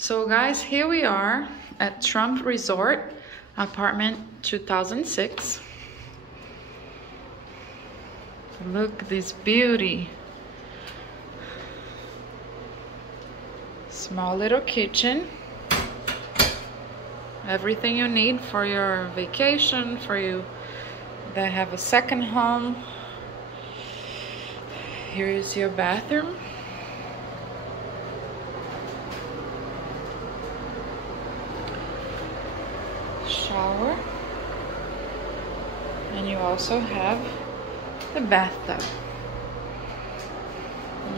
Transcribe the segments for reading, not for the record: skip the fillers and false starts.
So guys, here we are at Trump Resort, apartment 2006. Look at this beauty. Small little kitchen. Everything you need for your vacation, for you that have a second home. Here is your bathroom. Shower. And you also have the bathtub.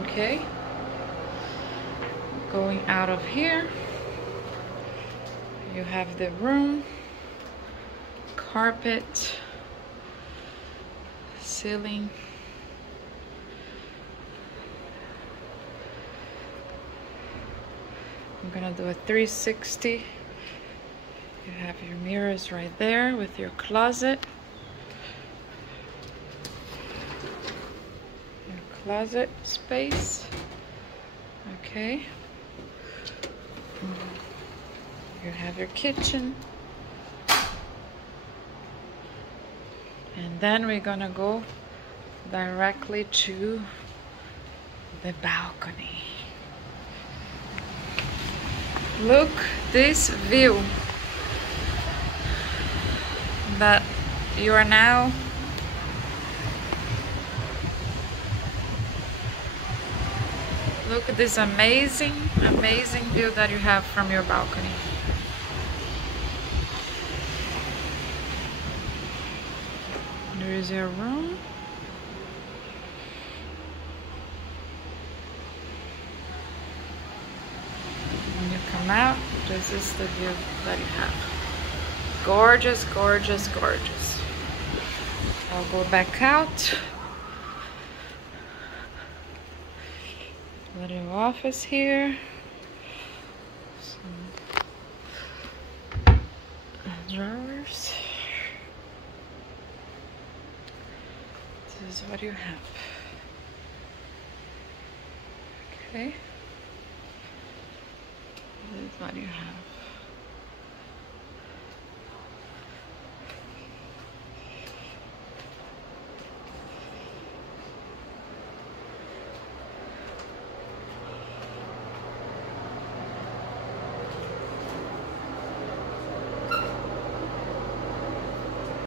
Okay. Going out of here, you have the room, carpet, ceiling. I'm gonna do a 360. You have your mirrors right there with your closet. Your closet space. Okay. You have your kitchen. And then we're gonna go directly to the balcony. Look this view that you are now look at this amazing view that you have from your balcony. There is your room. When you come out, this is the view that you have. Gorgeous, gorgeous, gorgeous. I'll go back out. Little office here. Some drawers. This is what you have. Okay. This is what you have.